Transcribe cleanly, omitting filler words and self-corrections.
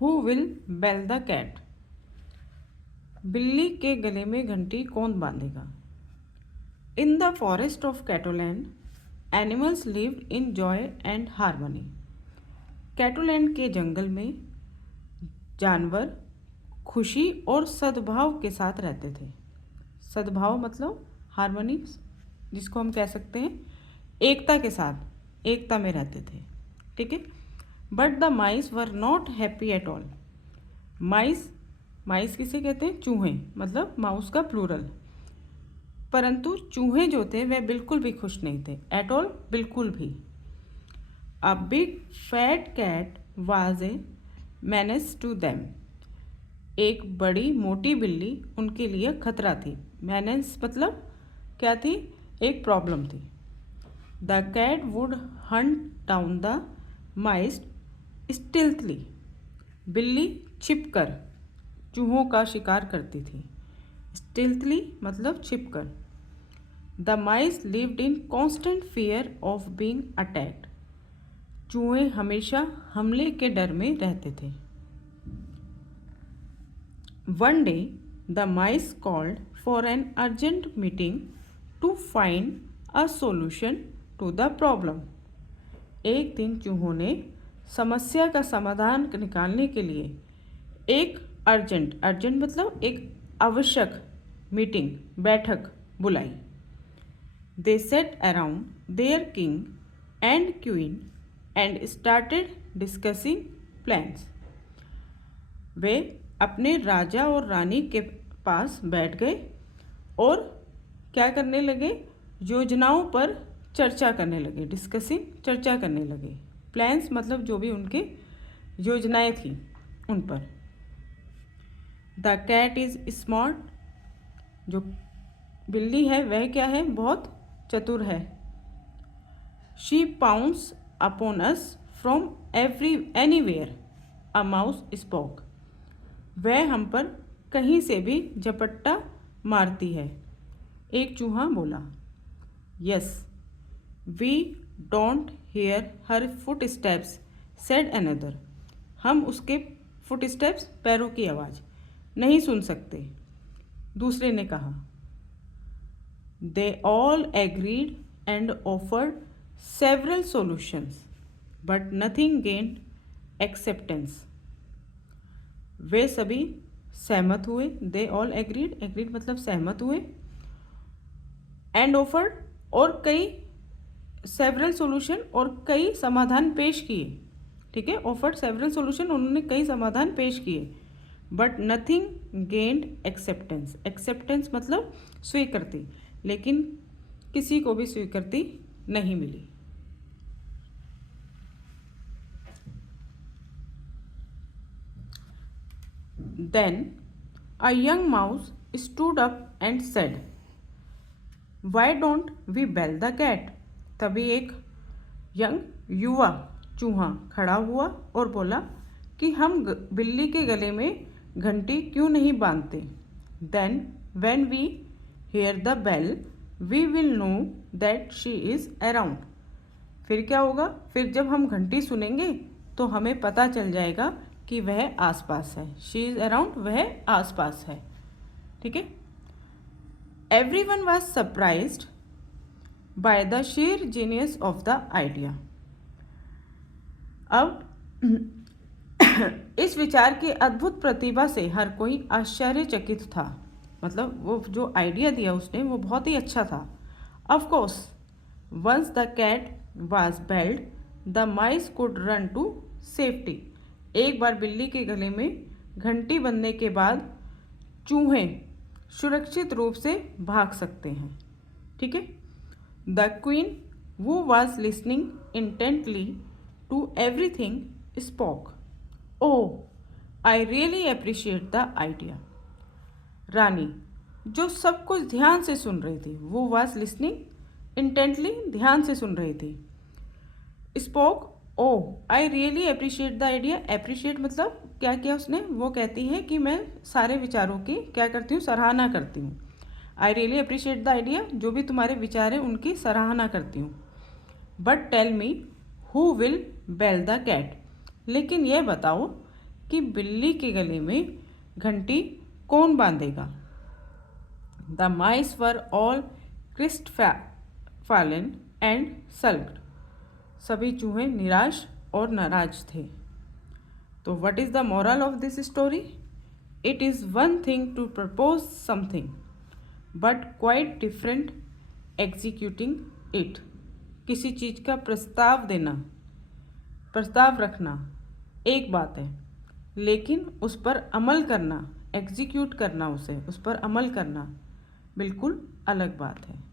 Who will bell the cat? बिल्ली के गले में घंटी कौन बांधेगा? In the forest of Catoland animals lived in joy and harmony. Catoland के जंगल में जानवर खुशी और सद्भाव के साथ रहते थे। सद्भाव मतलब हार्मनी, जिसको हम कह सकते हैं एकता के साथ, एकता में रहते थे। ठीक है। But the mice were not happy at all. Mice, mice किसे कहते हैं? चूहे, मतलब माउस का प्लूरल। परंतु चूहे जो थे वह बिल्कुल भी खुश नहीं थे। एट ऑल, बिल्कुल भी। A big fat cat was a menace to them. एक बड़ी मोटी बिल्ली उनके लिए खतरा थी। menace मतलब क्या थी? एक प्रॉब्लम थी। The cat would hunt down the mice stealthily. बिल्ली छिपकर चूहों का शिकार करती थी। स्टिल्थली मतलब छिपकर। The mice lived in constant fear of being attacked. चूहे हमेशा हमले के डर में रहते थे। One day the mice called for an urgent meeting to find a solution to the problem. एक दिन चूहों ने समस्या का समाधान निकालने के लिए एक अर्जेंट मतलब एक आवश्यक मीटिंग, बैठक बुलाई। They sat around their king and queen and started discussing plans. वे अपने राजा और रानी के पास बैठ गए और क्या करने लगे? योजनाओं पर चर्चा करने लगे। डिस्कसिंग, चर्चा करने लगे। प्लान्स मतलब जो भी उनके योजनाएं थी उन पर। The cat is smart. जो बिल्ली है वह क्या है? बहुत चतुर है। She pounces upon us from anywhere a mouse spoke. वह हम पर कहीं से भी झपट्टा मारती है। एक चूहा बोला। Yes we don't hear her footsteps, said another. हम उसके फुट स्टेप्स, पैरों की आवाज़ नहीं सुन सकते, दूसरे ने कहा। They all agreed and offered several solutions but nothing gained acceptance. वे सभी सहमत हुए। दे ऑल एग्रीड मतलब सहमत हुए। एंड ऑफर्ड और कई, सेवरल सॉल्यूशन और कई समाधान पेश किए। ठीक है। ऑफर्ड सेवरल सॉल्यूशन, उन्होंने कई समाधान पेश किए। But nothing gained acceptance. Acceptance मतलब स्वीकृति, लेकिन किसी को भी स्वीकृति नहीं मिली। Then a young mouse stood up and said, "Why don't we bell the cat?" तभी एक युवा चूहा खड़ा हुआ और बोला कि हम बिल्ली के गले में घंटी क्यों नहीं बांधते। Then when we hear the bell, we will know that she is around. फिर क्या होगा? फिर जब हम घंटी सुनेंगे तो हमें पता चल जाएगा कि वह आसपास है। शी इज़ अराउंड, वह आसपास है। ठीक है। Everyone was surprised by the sheer genius of the idea. अब इस विचार की अद्भुत प्रतिभा से हर कोई आश्चर्यचकित था। मतलब वो जो आइडिया दिया उसने वो बहुत ही अच्छा था। Of course once the cat was belled the mice could run to safety. एक बार बिल्ली के गले में घंटी बंधने के बाद चूहे सुरक्षित रूप से भाग सकते हैं। ठीक है। The queen who was listening intently to everything spoke. Oh I really appreciate the idea. रानी जो सब कुछ ध्यान से सुन रही थी, वो वाज लिसनिंग इंटेंटली, ध्यान से सुन रही थी। Spoke, oh I really appreciate the idea. Appreciate मतलब क्या किया उसने? वो कहती है कि मैं सारे विचारों की क्या करती हूँ? सराहना करती हूँ। I really appreciate the idea, जो भी तुम्हारे विचार हैं उनकी सराहना करती हूँ। But tell me who will bell the cat. लेकिन यह बताओ कि बिल्ली के गले में घंटी कौन बांधेगा। The mice were all crestfallen and sulked। सभी चूहे निराश और नाराज थे। तो what is the moral of this story? It is one thing to propose something but quite different executing it. किसी चीज़ का प्रस्ताव देना, प्रस्ताव रखना एक बात है, लेकिन उस पर अमल करना, एग्जीक्यूट करना, उस पर अमल करना बिल्कुल अलग बात है।